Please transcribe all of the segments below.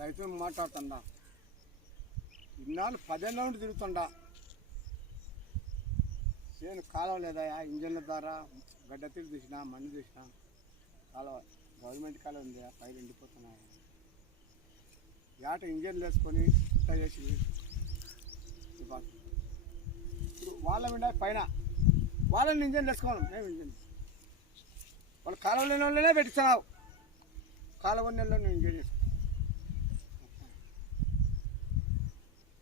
రైతు మాట్లాడుతుండా ఇన్నాళ్ళు 10 ఏళ్ళ నుండి తిరుగుతుండా చేను కాలువ లేదా ఇంజన్ల ద్వారా గడ్డ తీరు తీసిన మన్ను తీసిన కాలువ గవర్నమెంట్ కాలువ ఉంది పైరు ఎండిపోతున్నాయి ఏట ఇంజన్లు వేసుకొని ఇట్లా చేసి ఇప్పుడు వాళ్ళ మీద పైన వాళ్ళని ఇంజన్లు వేసుకోవాలి మేము ఇంజన్ వాళ్ళు కాలువ లేని వాళ్ళనే పెట్టిస్తున్నావు కాలువ నెలలో నేను ఇంజన్ వేసుకున్నాను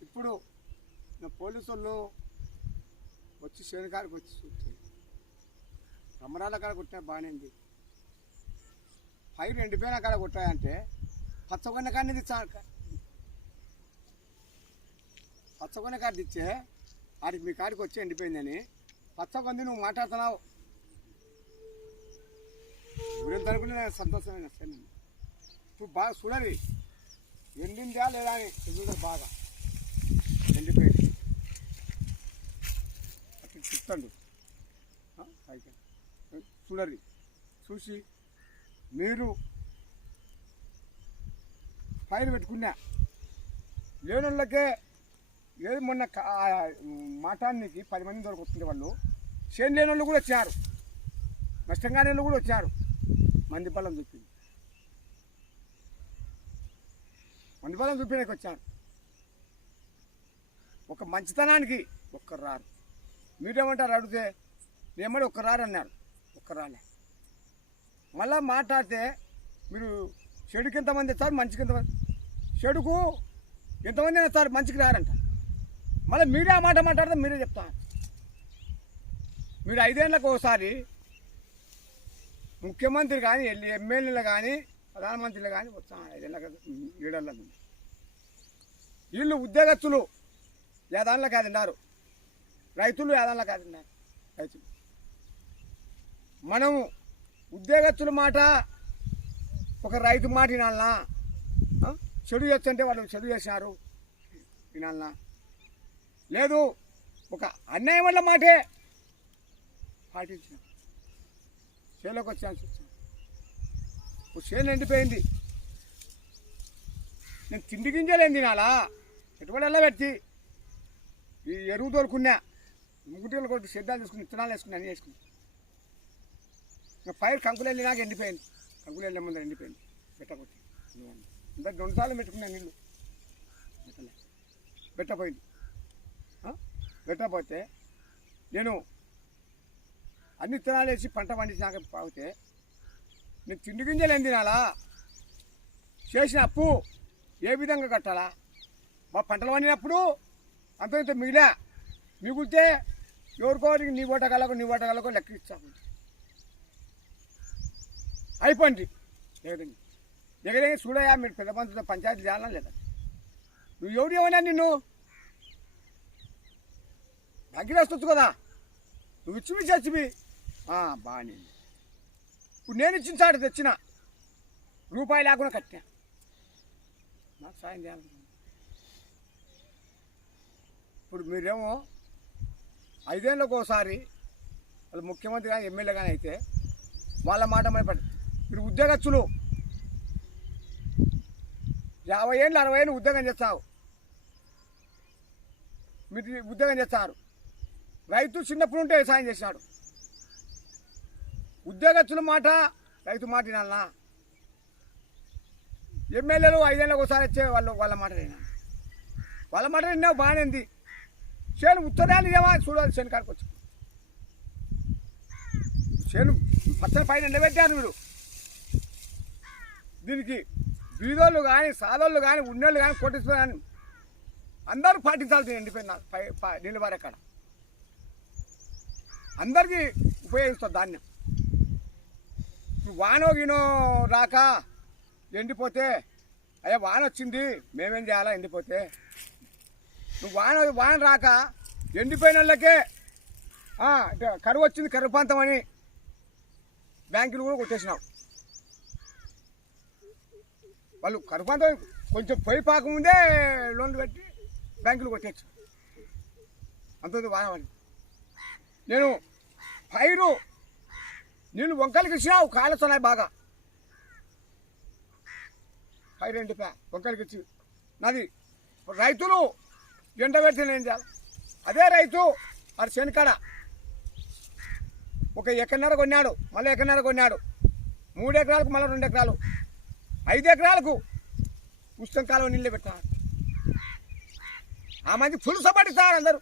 ఇప్పుడు నా పోలీసు వాళ్ళు వచ్చి శనికాడికి వచ్చి చూస్తే రమరాల కాడ కొట్టినా బాగానే ఉంది పైరు ఎండిపోయిన కాడ కొట్టాయంటే పచ్చగొన్న కాడిని తెచ్చా పచ్చగొన్న కాడ తెచ్చే వాడికి మీ కాడికి వచ్చి ఎండిపోయిందని పచ్చగొంది నువ్వు మాట్లాడుతున్నావు గురించి అనుకుని నేను సంతోషమైన నువ్వు బాగా చూడాలి ఎండిందా లేదా అని చూడ బాగా ఎండిపోయింది అట్లా చెప్తాడు చూడరి చూసి మీరు పైరు పెట్టుకున్నా లేనోళ్ళకే ఏది మొన్న మాటానికి 10 మంది వరకు వస్తుంది వాళ్ళు చేను లేని వాళ్ళు కూడా వచ్చారు నష్టంగా వాళ్ళు కూడా వచ్చారు మంది బలం చూపింది మంది బలం చూపించడానికి వచ్చారు ఒక మంచితనానికి ఒక్కరు రారు మీరేమంటారు అడిగితే ఏమని ఒక్కరు రారు అన్నారు ఒక్కరు రాలే మళ్ళా మాట్లాడితే మీరు చెడుకి ఎంతమంది ఇస్తారు మంచికి ఎంతమంది చెడుకు ఎంతమంది ఇస్తారు మంచికి రారంట మళ్ళీ మీరే ఆ మాట మాట్లాడితే మీరే చెప్తారు మీరు 5 ఏళ్ళకు ఒకసారి ముఖ్యమంత్రి కానీ ఎమ్మెల్యేలు కానీ ప్రధానమంత్రులు కానీ వస్తాను 5 ఏళ్ళ 7 ఏళ్ళ వీళ్ళు ఉద్యోగస్తులు యాదాన్లో కాదిన్నారు రైతులు యాదాన్లో కాదిన్నారు రైతులు మనము ఉద్యోగస్తుల మాట ఒక రైతు మాట వినాలనా చెడు చేస్తుంటే వాళ్ళు చెడు చేసినారు వినాలనా లేదు ఒక అన్యాయం వల్ల మాటే పాటించిన చేలోకి వచ్చాను చూసాను చేను ఎండిపోయింది నేను తిండి గింజలేం తినాలా పెట్టుబడి ఎలా పెట్టి ఈ ఎరువు తోలుకున్నా ముగ్గుటిలు కొట్టి సిద్ధాలు తీసుకుని విత్తనాలు వేసుకుని అన్నీ వేసుకుని పైరు కంకులు వెళ్ళి నాకు ఎండిపోయింది కంకులు వెళ్ళే ముందు ఎండిపోయింది పెట్టకొచ్చి ఇంకా 2 సార్లు పెట్టుకున్నా నీళ్ళు పెట్టపోయింది పెట్టకపోతే నేను అన్ని విత్తనాలు వేసి పంట పండించాక పాగితే నేను తిండి గింజలు ఏం తినాలా చేసిన అప్పు ఏ విధంగా కట్టాలా మా పంటలు పండినప్పుడు అంత ఇంత మిగిలితే ఎవరికోరికి నీ ఓటగలకు లెక్క ఇస్తాము అయిపోయింది ఎగదే చూడయా మీరు పెద్ద మంత్రితో పంచాయతీ చేయాలా లేదా నువ్వు ఎవరు ఏమన్నా నిన్ను దగ్గర వస్తుంది కదా నువ్వు ఇచ్చివి చచ్చివి బాగానే ఇప్పుడు నేను ఇచ్చిన చాటు తెచ్చిన రూపాయి లేకుండా కట్టినా నాకు సాయం చేయాలి ఇప్పుడు మీరేమో 5 ఏళ్ళకు ఒకసారి వాళ్ళు ముఖ్యమంత్రి కానీ ఎమ్మెల్యే కానీ అయితే వాళ్ళ మాట పడి మీరు ఉద్యోగస్తులు 50 ఏళ్ళు 60 ఏళ్ళు ఉద్యోగం చేస్తావు మీరు ఉద్యోగం చేస్తారు రైతు చిన్నప్పుడు ఉంటే వ్యవసాయం చేసినాడు ఉద్యోగస్తుల మాట రైతు మాట వినాలనా ఎమ్మెల్యేలు 5 ఏళ్ళకు ఒకసారి వచ్చే వాళ్ళ మాట వినాలి వాళ్ళ మాట విన్నావు బాగానే ఉంది చేను ఉత్తరాలు ఏమా చూడాలి చేను కాడికి వచ్చి చేను పచ్చని పైన ఎండబెట్టారు మీరు దీనికి బీదోళ్ళు కానీ సాదోళ్ళు కానీ ఉన్నోళ్ళు కానీ కోటేశ్వరు కానీ అందరూ పాటించాల్సింది ఎండిపోయిన నీళ్ళబారే కాడ అందరికీ ఉపయోగిస్తుంది ధాన్యం వానో గినో రాక ఎండిపోతే అయ్యా వాన వచ్చింది మేమేం చేయాలా ఎండిపోతే నువ్వు వాన రాక ఎండిపోయిన వాళ్ళకే కరువు వచ్చింది కరువు ప్రాంతం అని బ్యాంకులు కూడా కొట్టేసినావు వాళ్ళు కరువు ప్రాంతం కొంచెం పొయ్యి పాకముందే లోన్లు పెట్టి బ్యాంకులు కొట్టేచ్చు అంతుంది వాన నేను పైరు నేను వంకలకి ఇచ్చినావు కాలుస్తున్నాయి బాగా పైరు ఎండిపోయా ఒక్కరికి ఇచ్చి నాది రైతులు ఎండబెట్టిన ఏం చేయాలి అదే రైతు అది శనికాడ ఒక ఎకరన్నర కొన్నాడు మళ్ళీ ఎకరన్నర కొన్నాడు 3 ఎకరాలకు మళ్ళీ 2 ఎకరాలు 5 ఎకరాలకు ఉచితం కాలువ నీళ్ళు పెట్టారు ఆ మంది ఫుల్ సపోర్ట్ ఇస్తారు అందరూ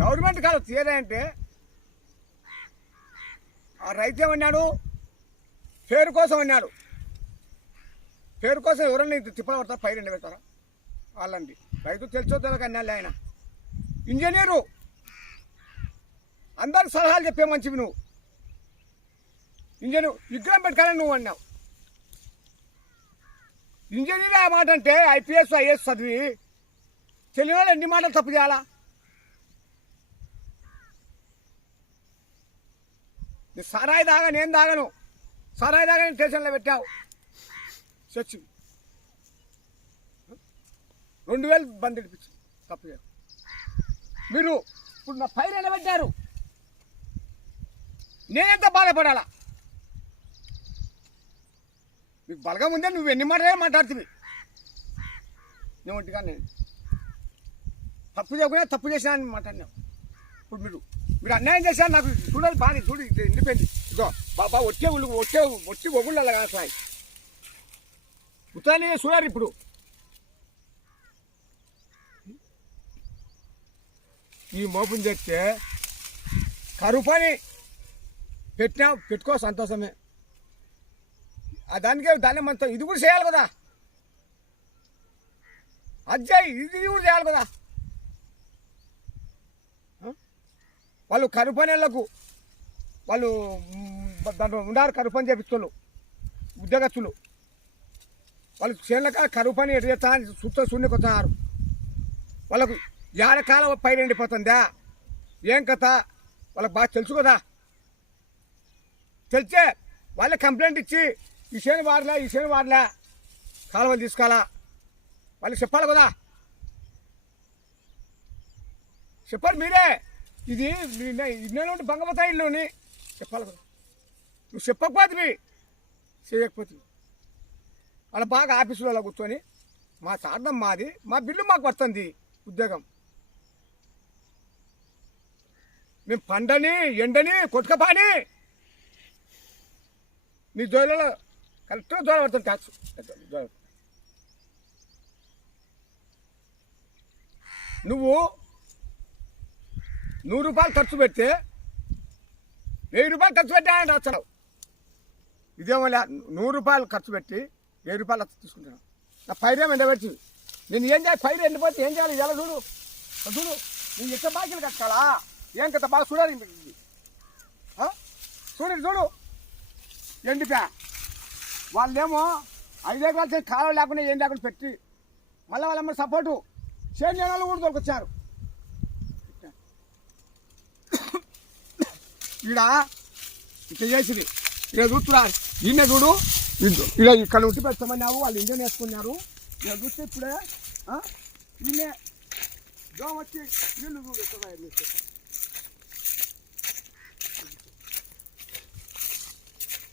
గవర్నమెంట్ కాలువ తీయదంటే ఆ రైతు ఏమన్నాడు పేరు కోసం అన్నాడు పేరు కోసం ఎవరన్నా తిప్పలు పడతారు పైరు ఎండబెడతారా వాళ్ళండి రైతు తెలిసో తెలియక అన్నాళ్ళు ఆయన ఇంజనీరు అందరు సలహాలు చెప్పే మంచివి నువ్వు ఇంజనీర్ విగ్రహం పెట్టుకోవాలని నువ్వు అన్నావు ఇంజనీర్ ఆ మాట అంటే ఐపీఎస్ ఐఏఎస్ చదివి తెలియని వాళ్ళు ఎన్ని మాటలు తప్పు చేయాలా నీ సరాయి దాగా నేను దాగను సరాయి దాగా నేను స్టేషన్లో పెట్టావు చచ్చి 2000 బంద్ ఇడిపించు తప్పు మీరు ఇప్పుడు నా పైరు ఎండబెట్టారు నేనెంత బాధపడాలా నీకు బలగం ఉందే నువ్వు ఎన్ని మాటలే మాట్లాడుతుంది నేను ఒంటిగా నేను తప్పు చేయకుండా తప్పు చేసినా అని మాట్లాడినావు ఇప్పుడు మీరు అన్యాయం చేశారు నాకు చూడాలి బాగా చూడు ఎండిపోయింది ఇదో బాబా వచ్చే ఒగుళ్ళు అలా కాసాయి ఉత్తరాన్ని చూడాలి ఇప్పుడు ఈ మోపుని చెప్తే కరువు పని పెట్టుకో సంతోషమే దాన్ని మనతో ఇది కూడా చేయాలి కదా అజ్జాయి ఇది కూడా చేయాలి కదా వాళ్ళు కరువు పనులకు వాళ్ళు దాంట్లో ఉన్నారు కరువు పని చేపిస్తున్నారు ఉద్యోగస్తులు వాళ్ళు చేనులక కరువు పని ఎటు చేస్తా శూన్యకి వస్తున్నారు వాళ్ళకు ఏడకాల పైరు ఎండిపోతుందా ఏం కథ వాళ్ళకి బాగా తెలుసు కదా తెలిసే వాళ్ళే కంప్లైంట్ ఇచ్చి ఈ చేను వాడలే కాలువలు తీసుకోవాలా వాళ్ళు చెప్పాలి కదా చెప్పాలి మీరే ఇది నేను బంగపోతా ఇల్లుని చెప్పాలి కదా నువ్వు చెప్పకపోతే చేయకపోతే వాళ్ళ బాగా ఆఫీసులో అలా కూర్చొని మా చార్థం మాది మా బిల్లు మాకు వస్తుంది ఉద్యోగం మేము పండని ఎండని కొట్టుకపాని నీ జోలలో కరెక్ట్గా జోల పడుతుంది ట్యాక్స్ నువ్వు 100 రూపాయలు ఖర్చు పెడితే 1000 రూపాయలు ఖర్చు పెట్టాలని రాస్తున్నావు ఇదేమో 100 రూపాయలు ఖర్చు పెట్టి 1000 రూపాయలు తీసుకుంటున్నావు నా పైరేమో ఎండబెట్టి నేను ఏం చేయాలి పైరు ఎండిపోతే ఏం చేయాలి ఎలా చూడు నేను ఎంత బాకీలు కట్టాలా ఏం కదా బాగా చూడాలి చూడు ఎండిపా వాళ్ళేమో 5 ఎకరాలు కాలం లేకుండా ఏం లేకుండా పెట్టి మళ్ళీ వాళ్ళమ్మ సపోర్టు చేను జనాలు కూడా దొరికొచ్చారు ఈడ ఇట్లా చేసింది ఇక చూస్తురా ఈయన చూడు ఇలా ఇక్కడ ఉంటి పెట్టమన్నావు వాళ్ళు ఇంజన్ వేసుకున్నారు ఇలా చూస్తే ఇప్పుడే ఈయనే దోమ వచ్చి నీళ్ళు చూడు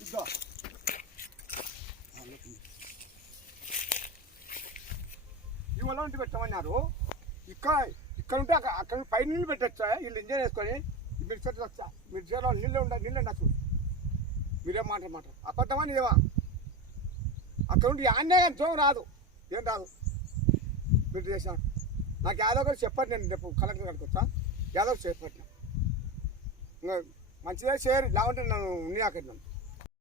ఇద్దో ఇవాళ ఉంటి పెట్టమన్నారు ఇక్కడ ఉంటే అక్కడ పై నీళ్ళు పెట్టచ్చా వీళ్ళు ఇంజన్ వేసుకొని మీరు చేలో నీళ్ళు ఉండచ్చు మీరేం మాట అబద్ధమా నీదేవా అక్కడ ఉండి అన్యాయం చూడ రాదు ఏం రాదు మీరు చేశాను నాకు యాదవ్ గారు చెప్పండి నేను రేపు కలెక్టర్ గారికి వచ్చా యాదవ్ చెప్పట్టినా ఇంకా మంచిగా చేయరు లేకుంటే నన్ను ఉన్ని ఆకట్టినాను